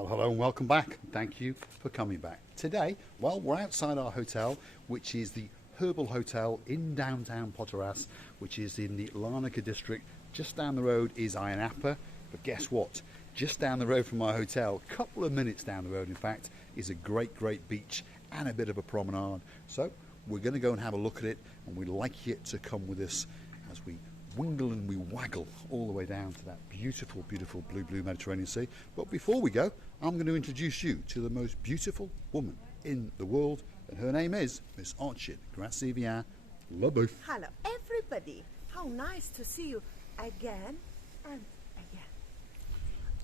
Well, hello and welcome back. Thank you for coming back. Today, well, we're outside our hotel, which is the Herbal Hotel in downtown Protaras, which is in the Larnaca district. Just down the road is Ayia Napa, but guess what? Just down the road from our hotel, a couple of minutes down the road, in fact, is a great beach and a bit of a promenade. So we're going to go and have a look at it, and we'd like you to come with us as we wingle and we waggle all the way down to that beautiful blue Mediterranean Sea. But before we go, I'm going to introduce you to the most beautiful woman in the world, and her name is Miss Orchid. Grazie via Leboeuf. Hello everybody, how nice to see you again and again.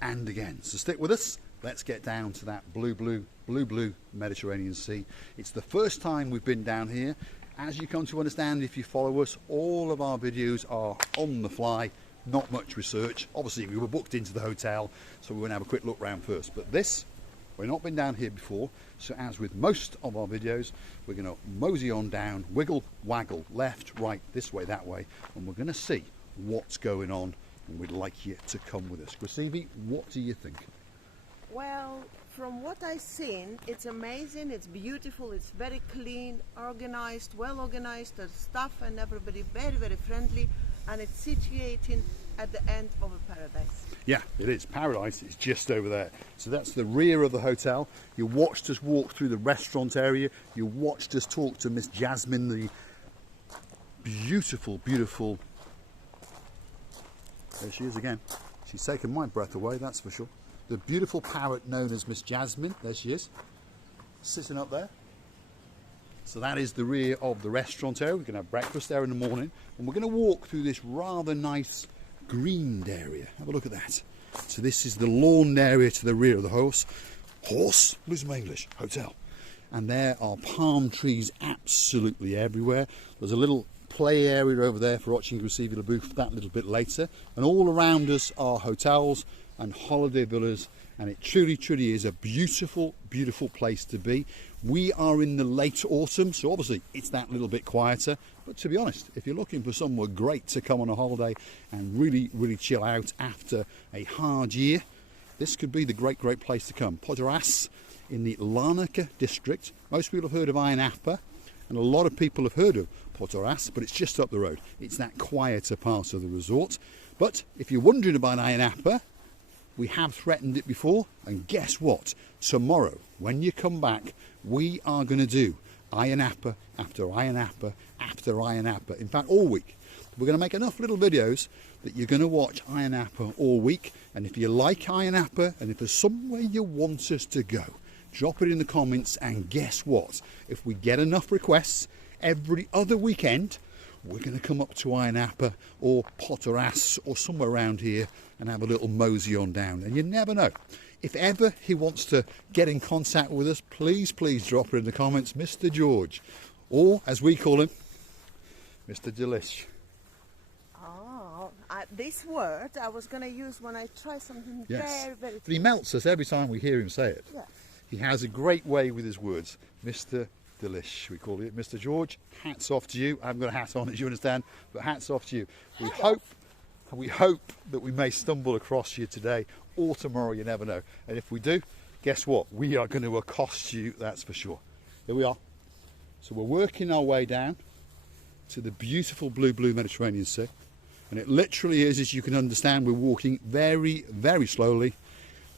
And again, so stick with us. Let's get down to that blue Mediterranean Sea. It's the first time we've been down here. As you come to understand, if you follow us, all of our videos are on the fly, not much research. Obviously, we were booked into the hotel, so we're going to have a quick look round first. But this, we've not been down here before, so as with most of our videos, we're going to mosey on down, wiggle, waggle, left, right, this way, that way, and we're going to see what's going on, and we'd like you to come with us. Grasivi, what do you think? Well, from what I've seen, it's amazing, it's beautiful, it's very clean, organized, well organized, the staff and everybody very friendly, and it's situated at the end of a paradise. Yeah, it is. Paradise is just over there. So that's the rear of the hotel. You watched us walk through the restaurant area. You watched us talk to Miss Jasmine, the beautiful. There she is again. She's taken my breath away, that's for sure. The beautiful parrot known as Miss Jasmine, there she is, sitting up there. So that is the rear of the restaurant area. We're going to have breakfast there in the morning, and we're going to walk through this rather nice greened area. Have a look at that. So this is the lawn area to the rear of the horse, losing my English, hotel. And there are palm trees absolutely everywhere. There's a little play area over there for watching Grasivi Leboeuf that little bit later. And all around us are hotels and holiday villas, and it truly is a beautiful place to be. We are in the late autumn, so obviously it's that little bit quieter, but to be honest, if you're looking for somewhere great to come on a holiday and really chill out after a hard year, this could be the great place to come. Protaras in the Larnaca district. Most people have heard of Ayia Napa, and a lot of people have heard of Protaras, but it's just up the road. It's that quieter part of the resort. But if you're wondering about Ayia Napa, we have threatened it before, and guess what? Tomorrow, when you come back, we are going to do Ayia Napa after Ayia Napa after Ayia Napa. In fact, all week. We're going to make enough little videos that you're going to watch Ayia Napa all week. And if you like Ayia Napa, and if there's somewhere you want us to go, drop it in the comments, and guess what? If we get enough requests, every other weekend, we're going to come up to Ayia Napa or Protaras or somewhere around here and have a little mosey on down. And you never know. If ever he wants to get in contact with us, please drop it in the comments, Mr. George, or as we call him, Mr. Delish. Oh, this word I was going to use when I try something very But he melts us every time we hear him say it. Yeah. He has a great way with his words, Mr. Delish, we call it. Mr. George, hats off to you. I haven't got a hat on, as you understand, but hats off to you. We hope that we may stumble across you today or tomorrow, you never know. And if we do, guess what? We are going to accost you, that's for sure. Here we are. So we're working our way down to the beautiful blue Mediterranean Sea. And it literally is, as you can understand, we're walking very slowly.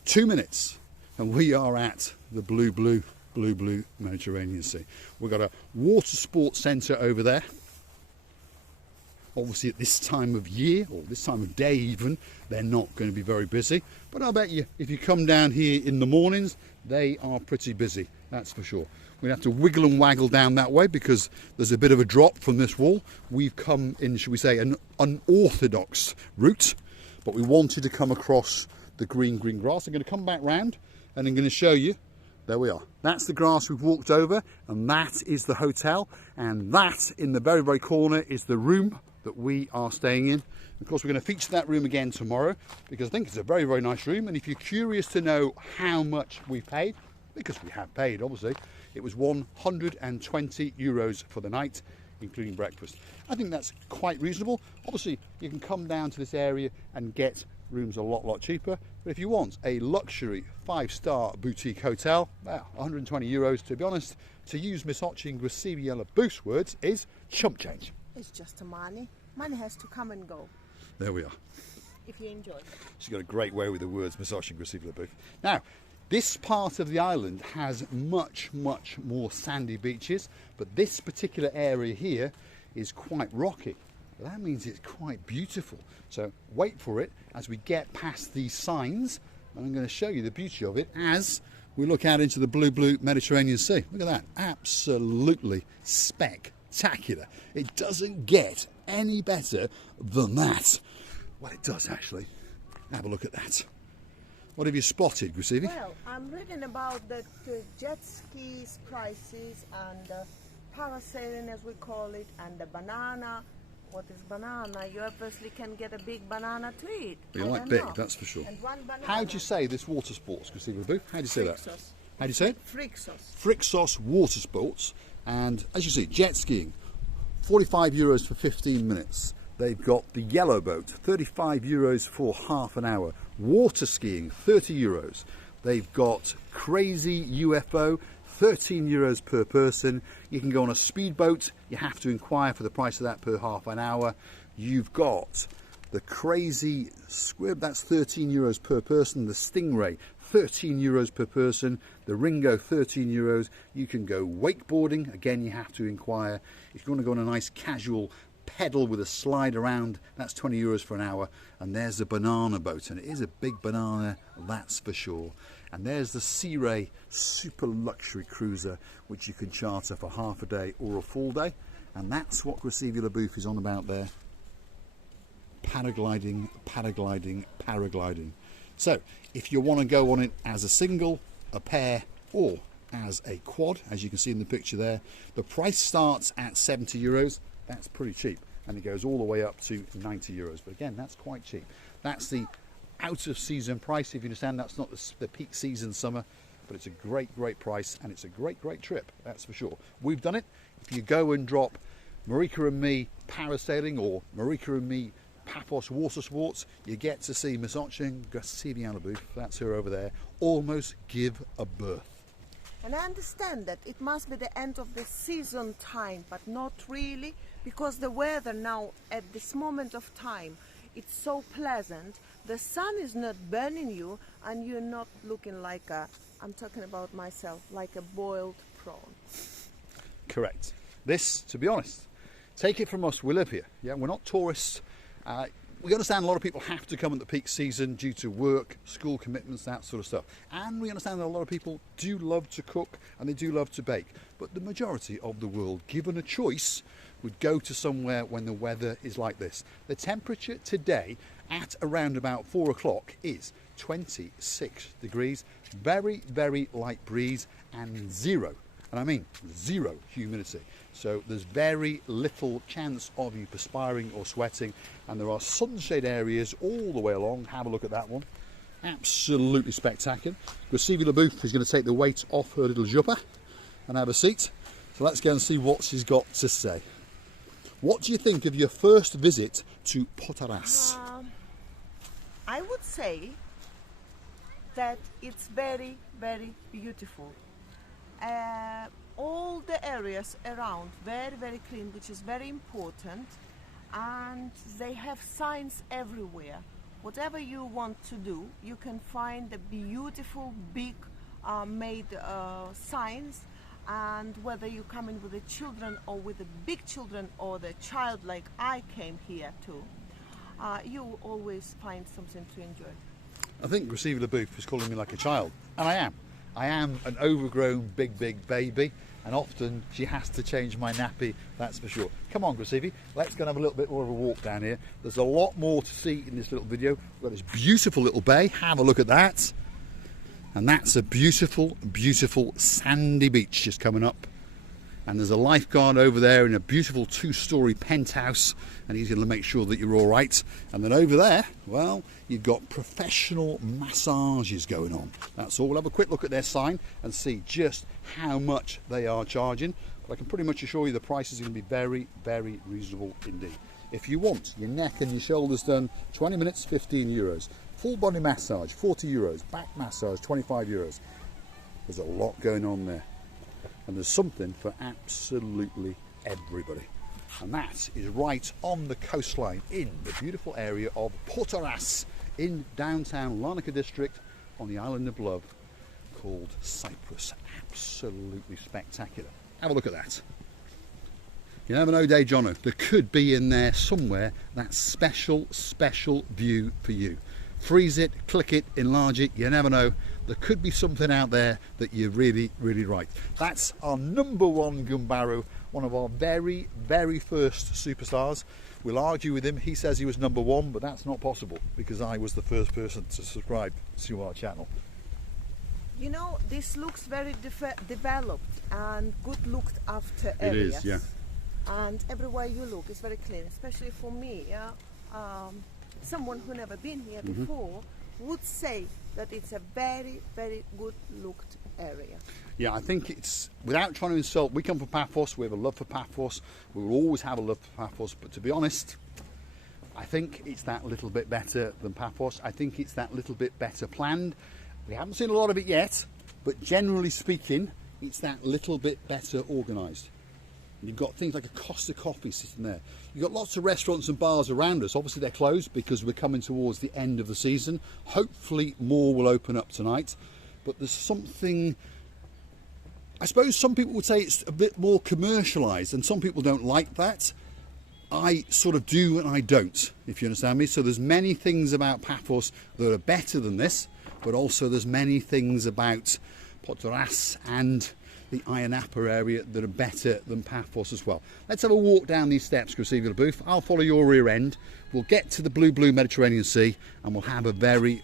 2 minutes, and we are at the blue Mediterranean Sea. We've got a water sports centre over there. Obviously at this time of year, or this time of day even, they're not going to be very busy. But I'll bet you, if you come down here in the mornings, they are pretty busy, that's for sure. We're going to have to wiggle and waggle down that way because there's a bit of a drop from this wall. We've come in, should we say, an unorthodox route, but we wanted to come across the green grass. I'm going to come back round and I'm going to show you. There we are. That's the grass we've walked over, and that is the hotel, and that in the very corner is the room that we are staying in. Of course, we're going to feature that room again tomorrow because I think it's a very nice room. And if you're curious to know how much we paid, because we have paid, obviously, it was €120 for the night, including breakfast. I think that's quite reasonable. Obviously, you can come down to this area and get rooms are a lot cheaper. But if you want a luxury 5-star boutique hotel, well, 120 euros, to be honest, to use Miss Hotching Gracevia Booth's words, is chump change. It's just money. Money has to come and go. There we are. If you enjoy it. She's got a great way with the words, Miss Hotching Gracevia Booth. Now, this part of the island has much more sandy beaches, but this particular area here is quite rocky. That means it's quite beautiful. So wait for it as we get past these signs, and I'm going to show you the beauty of it as we look out into the blue Mediterranean Sea. Look at that, absolutely spectacular. It doesn't get any better than that. Well, it does actually. Have a look at that. What have you spotted, Gracevia? Well, I'm reading about the jet skis prices and parasailing, as we call it, and the banana. What is banana? You obviously can get a big banana to eat. You like big, that's for sure. And one banana. How do you say this water sports, Gracevia Booth? How do you say that? Frixos. How do you say it? Frixos. Frixos water sports, and as you see, jet skiing, 45 euros for 15 minutes. They've got the yellow boat, 35 euros for half an hour. Water skiing, 30 euros. They've got crazy UFO, 13 euros per person. You can go on a speedboat. You have to inquire for the price of that per half an hour. You've got the crazy squib, that's 13 euros per person. The Stingray, 13 euros per person. The Ringo, 13 euros. You can go wakeboarding. Again, you have to inquire. If you want to go on a nice casual pedal with a slide around, that's 20 euros for an hour. And there's the banana boat, and it is a big banana, that's for sure. And there's the Sea Ray super luxury cruiser, which you can charter for half a day or a full day. And that's what Gracevia Booth is on about there. Paragliding, paragliding, paragliding. So if you want to go on it as a single, a pair, or as a quad, as you can see in the picture there, the price starts at 70 euros. That's pretty cheap, and it goes all the way up to 90 euros. But again, that's quite cheap. That's the out of season price, if you understand. That's not the peak season summer, but it's a great price, and it's a great trip, that's for sure. We've done it. If you go and drop Marika and me parasailing or Marika and me Paphos water sports, you get to see Miss Hotching Gracevia Booth, that's her over there, almost give a birth. And I understand that it must be the end of the season time, but not really, because the weather now at this moment of time, it's so pleasant. The sun is not burning you, and you're not looking like I'm talking about myself, like a boiled prawn. Correct. This, to be honest, take it from us, we live here. Yeah, we're not tourists. We understand a lot of people have to come at the peak season due to work, school commitments, that sort of stuff. And we understand that a lot of people do love to cook and they do love to bake. But the majority of the world, given a choice, would go to somewhere when the weather is like this. The temperature today at around about 4 o'clock is 26 degrees, very light breeze, and zero, and I mean zero humidity. So there's very little chance of you perspiring or sweating, and there are sunshade areas all the way along. Have a look at that one. Absolutely spectacular. Gracevia Booth is going to take the weight off her little jumper and have a seat. So let's go and see what she's got to say. What do you think of your first visit to Protaras? I would say that it's very beautiful. All the areas around very clean, which is very important, and they have signs everywhere. Whatever you want to do, you can find the beautiful big made signs, and whether you come in with the children or with the big children or the child like I came here to, you always find something to enjoy. I think Gracevia Booth is calling me like a child, and I am. I am an overgrown big baby, and often she has to change my nappy, that's for sure. Come on, Gracevia, let's go and have a little bit more of a walk down here. There's a lot more to see in this little video. We've got this beautiful little bay, have a look at that. And that's a beautiful sandy beach just coming up. And there's a lifeguard over there in a beautiful 2-story penthouse, and he's going to make sure that you're all right. And then over there, well, you've got professional massages going on. That's all. We'll have a quick look at their sign and see just how much they are charging. But I can pretty much assure you the price is going to be very reasonable indeed. If you want your neck and your shoulders done, 20 minutes, 15 euros. Full body massage, 40 euros. Back massage, 25 euros. There's a lot going on there. And there's something for absolutely everybody. And that is right on the coastline in the beautiful area of Protaras in downtown Larnaca district on the island of love called Cyprus. Absolutely spectacular. Have a look at that. You never know, Dave Jono, there could be in there somewhere that special view for you. Freeze it, click it, enlarge it, you never know. There could be something out there that you're really right. That's our #1 Gumbaru, one of our very first superstars. We'll argue with him, he says he was #1, but that's not possible because I was the first person to subscribe to our channel. You know, this looks very developed and good looked after areas. It is, yeah. And everywhere you look is very clean, especially for me. Yeah, someone who never been here before would say that it's a very good looked area. Yeah, I think it's, without trying to insult, we come from Paphos, we have a love for Paphos, we will always have a love for Paphos, but to be honest, I think it's that little bit better than Paphos. I think it's that little bit better planned. We haven't seen a lot of it yet, but generally speaking, it's that little bit better organised. You've got things like a Costa Coffee sitting there. You've got lots of restaurants and bars around us. Obviously they're closed because we're coming towards the end of the season. Hopefully more will open up tonight. But there's something, I suppose some people would say it's a bit more commercialised, and some people don't like that. I sort of do and I don't, if you understand me. So there's many things about Paphos that are better than this, but also there's many things about Protaras and the Ayia Napa area that are better than Paphos as well. Let's have a walk down these steps, Gracevia Booth. I'll follow your rear end. We'll get to the blue Mediterranean Sea and we'll have a very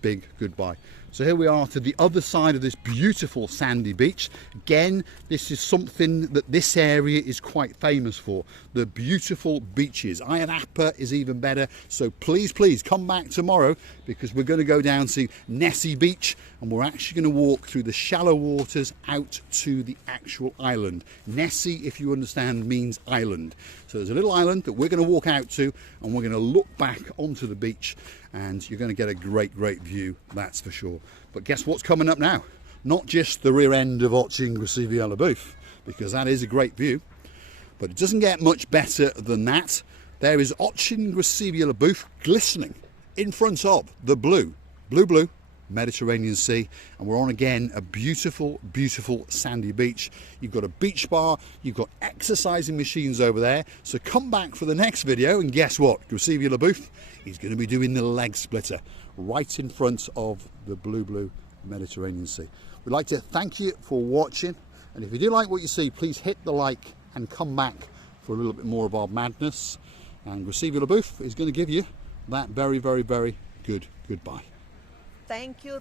big goodbye. So here we are to the other side of this beautiful sandy beach. Again, this is something that this area is quite famous for, the beautiful beaches. Ayia Napa is even better, so please come back tomorrow because we're going to go down to Nessie Beach and we're actually going to walk through the shallow waters out to the actual island. Nessie, if you understand, means island. So there's a little island that we're going to walk out to and we're going to look back onto the beach and you're going to get a great view, that's for sure. But guess what's coming up now? Not just the rear end of Ochin Gracevia Booth, because that is a great view, but it doesn't get much better than that. There is Ochin Gracevia Booth glistening in front of the blue Mediterranean Sea, and we're on again a beautiful sandy beach. You've got a beach bar, you've got exercising machines over there, so come back for the next video and guess what? Gracevia Booth is going to be doing the leg splitter right in front of the blue Mediterranean Sea. We'd like to thank you for watching, and if you do like what you see, please hit the like and come back for a little bit more of our madness, and Gracevia Booth is going to give you that very good goodbye. Thank you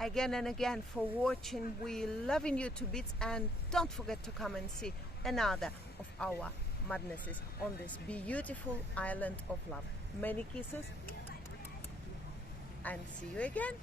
again and again for watching. We loving you to bits, and don't forget to come and see another of our madnesses on this beautiful island of love. Many kisses and see you again.